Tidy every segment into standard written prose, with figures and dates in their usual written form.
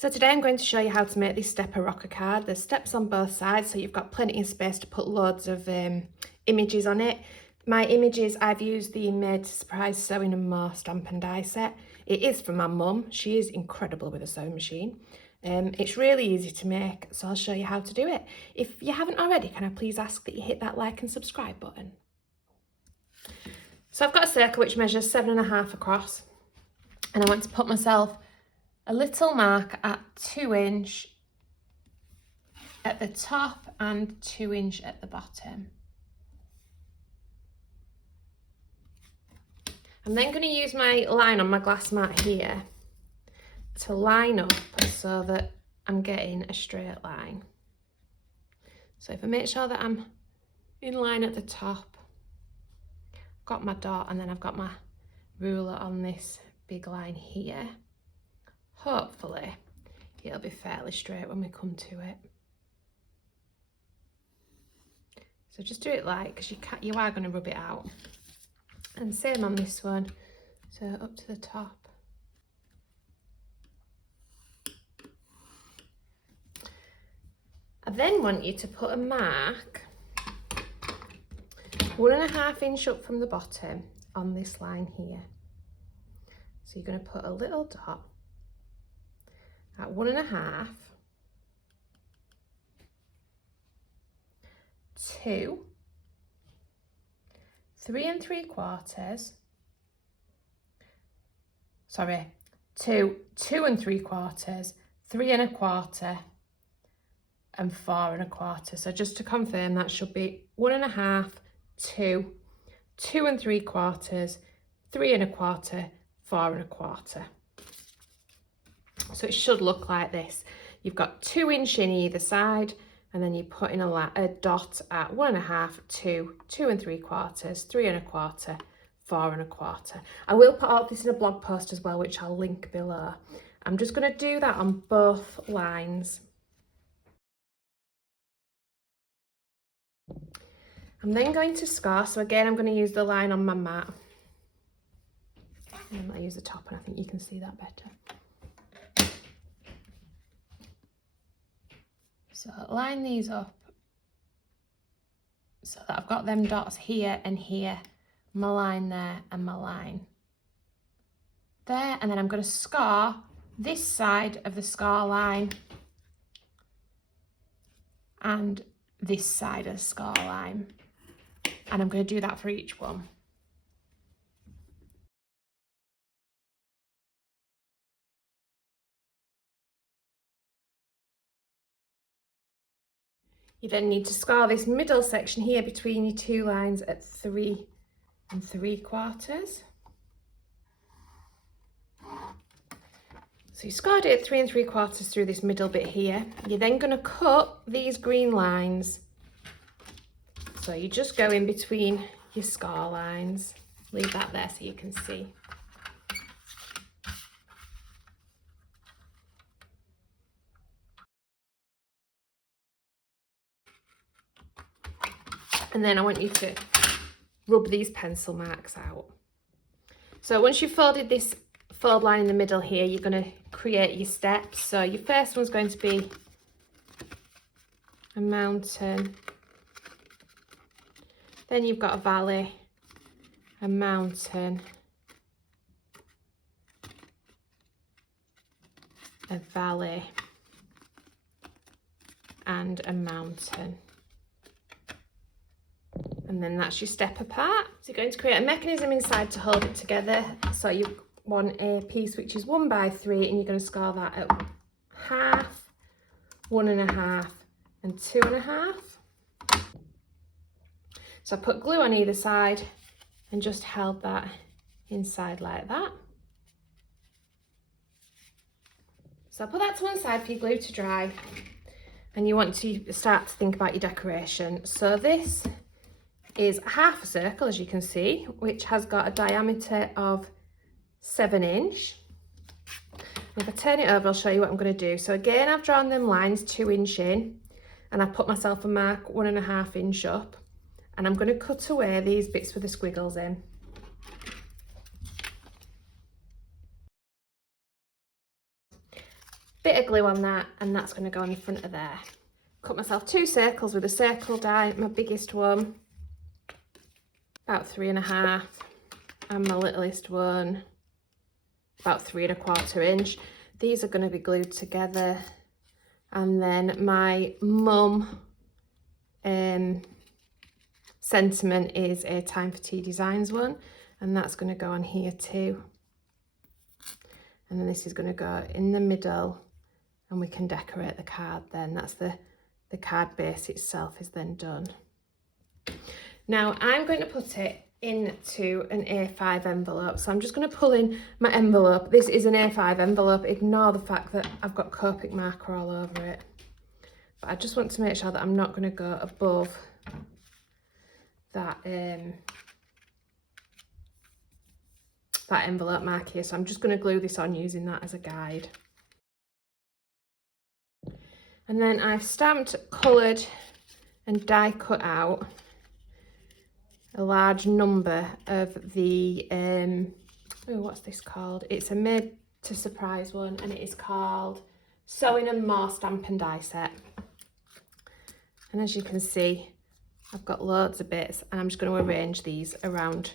So today I'm going to show you how to make this stepper rocker card. There's steps on both sides, so you've got plenty of space to put loads of images on it. My images, I've used the Made to Surprise Sewing and More stamp and die set. It is from my mum. She is incredible with a sewing machine. It's really easy to make, so I'll show you how to do it. If you haven't already, can I please ask that you hit that like and subscribe button? So I've got a circle which measures 7.5 across, and I want to put myself a little mark at 2 inch at the top and 2 inch at the bottom. I'm then going to use my line on my glass mat here to line up so that I'm getting a straight line. So if I make sure that I'm in line at the top, got my dot, and then I've got my ruler on this big line here, hopefully it'll be fairly straight when we come to it. So just do it light, because you are going to rub it out. And same on this one, so up to the top. I then want you to put a mark 1.5 inch up from the bottom on this line here. So you're going to put a little dot at 1.5, 2, 3 3/4, sorry, 2, 2 3/4, 3 1/4, and 4 1/4. So just to confirm, that should be 1.5, 2, 2 3/4, 3 1/4, 4 1/4. So it should look like this. You've got 2 inch in either side, and then you put in a dot at 1.5, 2, 2 3/4, 3 1/4, 4 1/4. I will put all this in a blog post as well, which I'll link below. I'm just going to do that on both lines. I'm then going to score, so again I'm going to use the line on my mat. And I'll use the top, and I think you can see that better. So line these up so that I've got them dots here and here, my line there and my line there, and then I'm going to score this side of the score line and this side of the score line, and I'm going to do that for each one. You then need to score this middle section here between your two lines at 3 3/4. So you scored it at 3 3/4 through this middle bit here. You're then going to cut these green lines. So you just go in between your score lines. Leave that there so you can see. And then I want you to rub these pencil marks out. So once you've folded this fold line in the middle here, you're going to create your steps. So your first one's going to be a mountain, then you've got a valley, a mountain, a valley, and a mountain. And then that's your step apart. So you're going to create a mechanism inside to hold it together. So you want a piece which is 1 by 3, and you're going to score that at 1/2, 1 1/2, and 2 1/2. So I put glue on either side and just held that inside like that. So I'll put that to one side for your glue to dry, and you want to start to think about your decoration. So this is 1/2 circle, as you can see, which has got a diameter of 7 inch. If I turn it over, I'll show you what I'm going to do. So again, I've drawn them lines 2 inch in, and I've put myself a mark 1.5 inch up, and I'm going to cut away these bits with the squiggles in. bit of glue on that, and that's going to go on the front of there. Cut myself 2 circles with a circle die, my biggest one about 3.5, and my littlest one about 3.25 inch. These are going to be glued together, and then my mum sentiment is a Time for Tea Designs one, and that's going to go on here too. And then this is going to go in the middle, and we can decorate the card then. That's the card base itself is then done. Now I'm going to put it into an A5 envelope. So I'm just going to pull in my envelope. This is an A5 envelope. Ignore the fact that I've got Copic marker all over it. But I just want to make sure that I'm not going to go above that that envelope mark here. So I'm just going to glue this on using that as a guide. And then I've stamped, coloured and die cut out a large number of the, what's this called? It's a made to surprise one, and it is called Sewing and More Stamp and Die Set. And as you can see, I've got loads of bits, and I'm just going to arrange these around.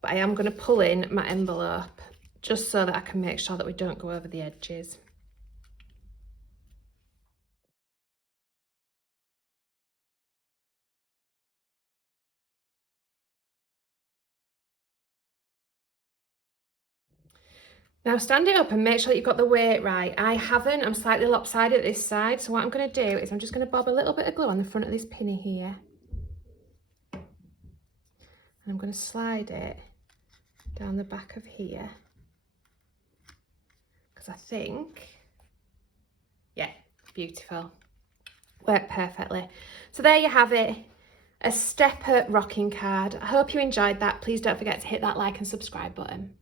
But I am going to pull in my envelope just so that I can make sure that we don't go over the edges. Now stand it up and make sure you've got the weight right. I haven't, I'm slightly lopsided this side. So what I'm going to do is I'm just going to bob a little bit of glue on the front of this pinny here. And I'm going to slide it down the back of here. Because I think, yeah, beautiful. Worked perfectly. So there you have it. A stepper rocking card. I hope you enjoyed that. Please don't forget to hit that like and subscribe button.